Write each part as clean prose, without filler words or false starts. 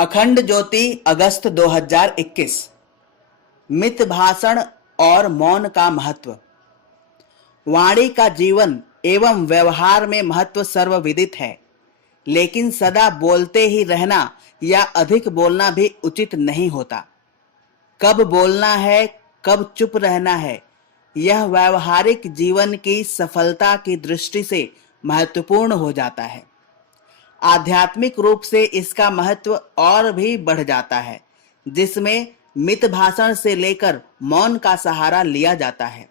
अखंड ज्योति अगस्त 2021। मित भाषण और मौन का महत्व। वाणी का जीवन एवं व्यवहार में महत्व सर्वविदित है, लेकिन सदा बोलते ही रहना या अधिक बोलना भी उचित नहीं होता। कब बोलना है, कब चुप रहना है, यह व्यवहारिक जीवन की सफलता की दृष्टि से महत्वपूर्ण हो जाता है। आध्यात्मिक रूप से इसका महत्व और भी बढ़ जाता है, जिसमें मित भाषण से लेकर मौन का सहारा लिया जाता है।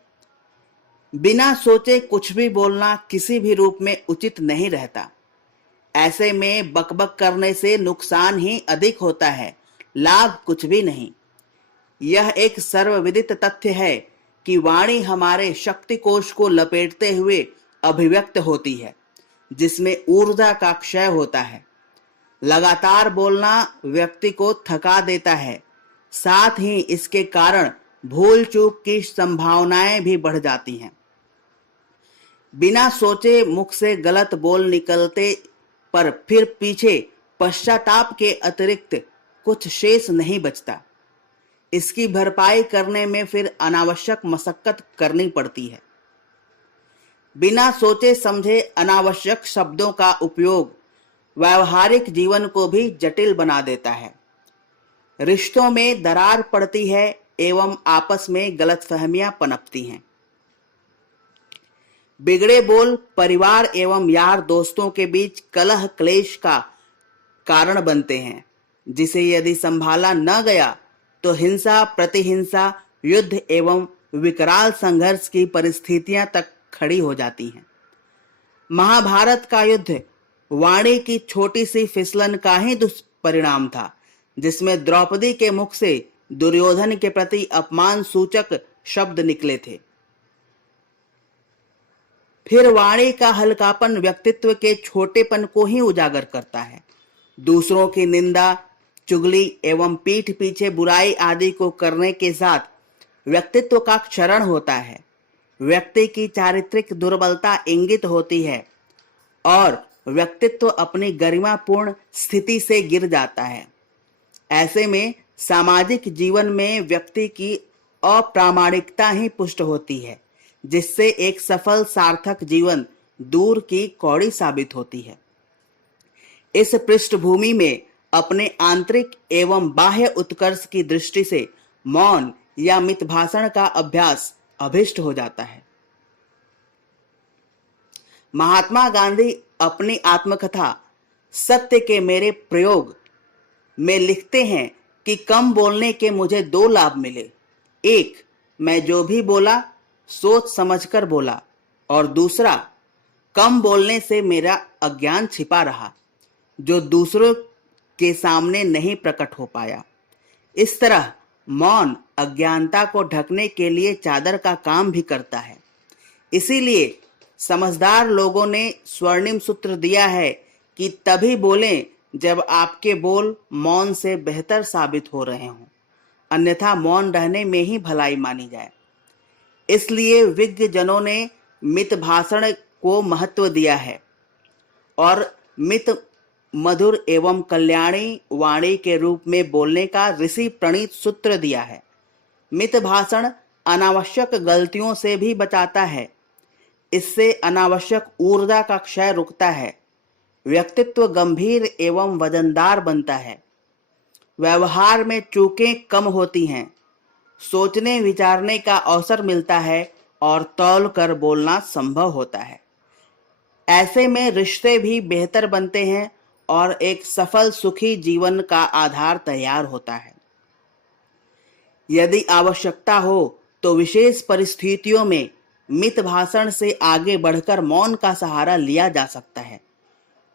बिना सोचे कुछ भी बोलना किसी भी रूप में उचित नहीं रहता। ऐसे में बकबक करने से नुकसान ही अधिक होता है, लाभ कुछ भी नहीं। यह एक सर्वविदित तथ्य है कि वाणी हमारे शक्ति कोश को लपेटते हुए अभिव्यक्त होती है, जिसमें ऊर्जा का क्षय होता है। लगातार बोलना व्यक्ति को थका देता है, साथ ही इसके कारण भूल चूक की संभावनाएं भी बढ़ जाती हैं। बिना सोचे मुख से गलत बोल निकलते पर फिर पीछे पश्चाताप के अतिरिक्त कुछ शेष नहीं बचता। इसकी भरपाई करने में फिर अनावश्यक मशक्कत करनी पड़ती है। बिना सोचे समझे अनावश्यक शब्दों का उपयोग व्यवहारिक जीवन को भी जटिल बना देता है। रिश्तों में दरार पड़ती है एवं आपस में गलतफहमियां पनपती हैं। बिगड़े बोल परिवार एवं यार दोस्तों के बीच कलह क्लेश का कारण बनते हैं, जिसे यदि संभाला न गया तो हिंसा प्रतिहिंसा युद्ध एवं विकराल संघर्ष की परिस्थितियां तक खड़ी हो जाती हैं। महाभारत का युद्ध वाणी की छोटी सी फिसलन का ही दुष्परिणाम था, जिसमें द्रौपदी के मुख से दुर्योधन के प्रति अपमान सूचक शब्द निकले थे। फिर वाणी का हल्कापन व्यक्तित्व के छोटेपन को ही उजागर करता है। दूसरों की निंदा चुगली एवं पीठ पीछे बुराई आदि को करने के साथ व्यक्तित्व का क्षरण होता है। व्यक्ति की चारित्रिक दुर्बलता इंगित होती है और व्यक्तित्व अपनी गरिमापूर्ण स्थिति से गिर जाता है। ऐसे में सामाजिक जीवन में व्यक्ति की अप्रामाणिकता ही पुष्ट होती है, जिससे एक सफल सार्थक जीवन दूर की कौड़ी साबित होती है। इस पृष्ठभूमि में अपने आंतरिक एवं बाह्य उत्कर्ष की दृष्टि से मौन या मित भाषण का अभ्यास अभिष्ट हो जाता है। महात्मा गांधी अपनी आत्मकथा सत्य के मेरे प्रयोग में लिखते हैं कि कम बोलने के मुझे दो लाभ मिले। एक, मैं जो भी बोला सोच समझकर बोला, और दूसरा, कम बोलने से मेरा अज्ञान छिपा रहा, जो दूसरों के सामने नहीं प्रकट हो पाया। इस तरह मौन अज्ञानता को ढकने के लिए चादर का काम भी करता है। इसीलिए समझदार लोगों ने स्वर्णिम सूत्र दिया है कि तभी बोलें जब आपके बोल मौन से बेहतर साबित हो रहे हों, अन्यथा मौन रहने में ही भलाई मानी जाए। इसलिए विज्ञ जनों ने मित भाषण को महत्व दिया है और मित मधुर एवं कल्याणी वाणी के रूप में बोलने का ऋषि प्रणीत सूत्र दिया है। मित भाषण अनावश्यक गलतियों से भी बचाता है। इससे अनावश्यक ऊर्जा का क्षय रुकता है। व्यक्तित्व गंभीर एवं वजनदार बनता है। व्यवहार में चूकें कम होती हैं। सोचने विचारने का अवसर मिलता है और तौल कर बोलना संभव होता है। ऐसे में रिश्ते भी बेहतर बनते हैं और एक सफल सुखी जीवन का आधार तैयार होता है। यदि आवश्यकता हो तो विशेष परिस्थितियों में मित भाषण से आगे बढ़कर मौन का सहारा लिया जा सकता है,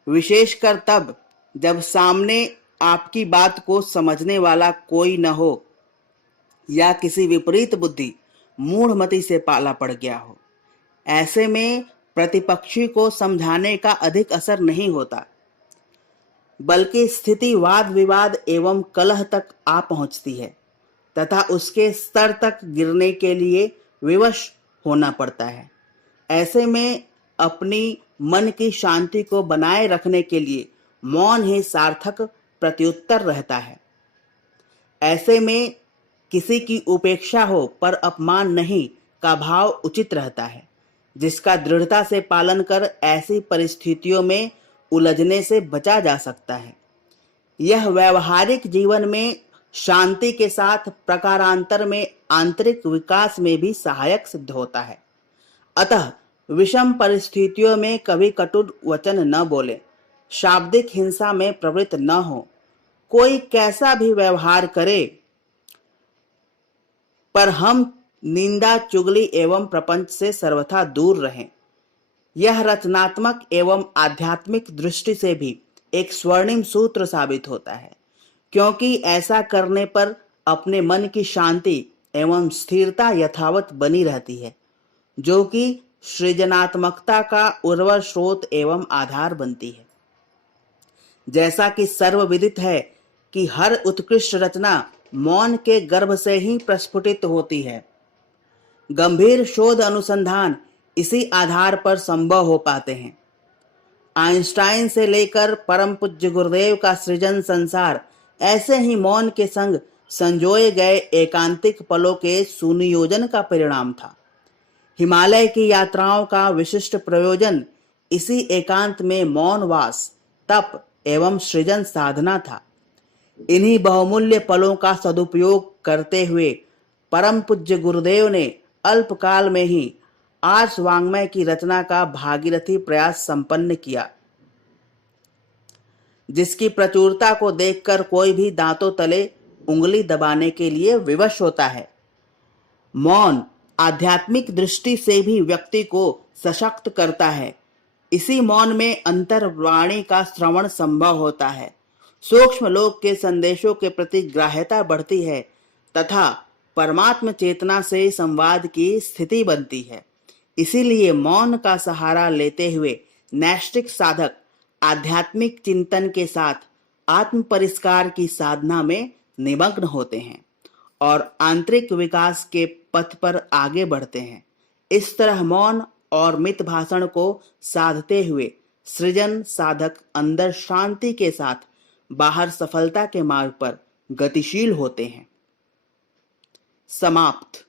विशेषकर तब जब सामने आपकी बात को समझने वाला कोई न हो या किसी विपरीत बुद्धि मूढ़मति से पाला पड़ गया हो। ऐसे में प्रतिपक्षी को समझाने का अधिक असर नहीं होता, बल्कि स्थिति वाद विवाद एवं कलह तक आ पहुंचती है तथा उसके स्तर तक गिरने के लिए विवश होना पड़ता है। ऐसे में अपनी मन की शांति को बनाए रखने के लिए मौन ही सार्थक प्रत्युत्तर रहता है। ऐसे में किसी की उपेक्षा हो पर अपमान नहीं का भाव उचित रहता है, जिसका दृढ़ता से पालन कर ऐसी परिस्थितियों में उलझने से बचा जा सकता है। यह व्यवहारिक जीवन में शांति के साथ प्रकारांतर में आंतरिक विकास में भी सहायक सिद्ध होता है। अतः विषम परिस्थितियों में कभी कटु वचन न बोले, शाब्दिक हिंसा में प्रवृत्त न हो। कोई कैसा भी व्यवहार करे, पर हम निंदा, चुगली एवं प्रपंच से सर्वथा दूर रहें। यह रचनात्मक एवं आध्यात्मिक दृष्टि से भी एक स्वर्णिम सूत्र साबित होता है, क्योंकि ऐसा करने पर अपने मन की शांति एवं स्थिरता यथावत बनी रहती है, जो कि सृजनात्मकता का उर्वर स्रोत एवं आधार बनती है। जैसा कि सर्वविदित है कि हर उत्कृष्ट रचना मौन के गर्भ से ही प्रस्फुटित होती है। गंभीर शोध अनुसंधान इसी आधार पर संभव हो पाते हैं। आइंस्टाइन से लेकर परम पूज्य गुरुदेव का सृजन संसार ऐसे ही मौन के संग संजोए गए एकांतिक पलों के सुनियोजन का परिणाम था। हिमालय की यात्राओं का विशिष्ट प्रयोजन इसी एकांत में मौन वास, तप एवं सृजन साधना था। इन्हीं बहुमूल्य पलों का सदुपयोग करते हुए परम पूज्य गुरुदेव ने अल्पकाल में ही आर्ष वाङ्मय की रचना का भागीरथी प्रयास संपन्न किया, जिसकी प्रचुरता को देखकर कोई भी दांतों तले उंगली दबाने के लिए विवश होता है। मौन आध्यात्मिक दृष्टि से भी व्यक्ति को सशक्त करता है। इसी मौन में अंतर्वाणी का श्रवण संभव होता है, सूक्ष्म लोक के संदेशों के प्रति ग्राह्यता बढ़ती है तथा परमात्म चेतना से संवाद की स्थिति बनती है। इसीलिए मौन का सहारा लेते हुए नैष्ठिक साधक आध्यात्मिक चिंतन के साथ आत्म परिष्कार की साधना में निमग्न होते हैं और आंतरिक विकास के पथ पर आगे बढ़ते हैं। इस तरह मौन और मित भाषण को साधते हुए सृजन साधक अंदर शांति के साथ बाहर सफलता के मार्ग पर गतिशील होते हैं। समाप्त।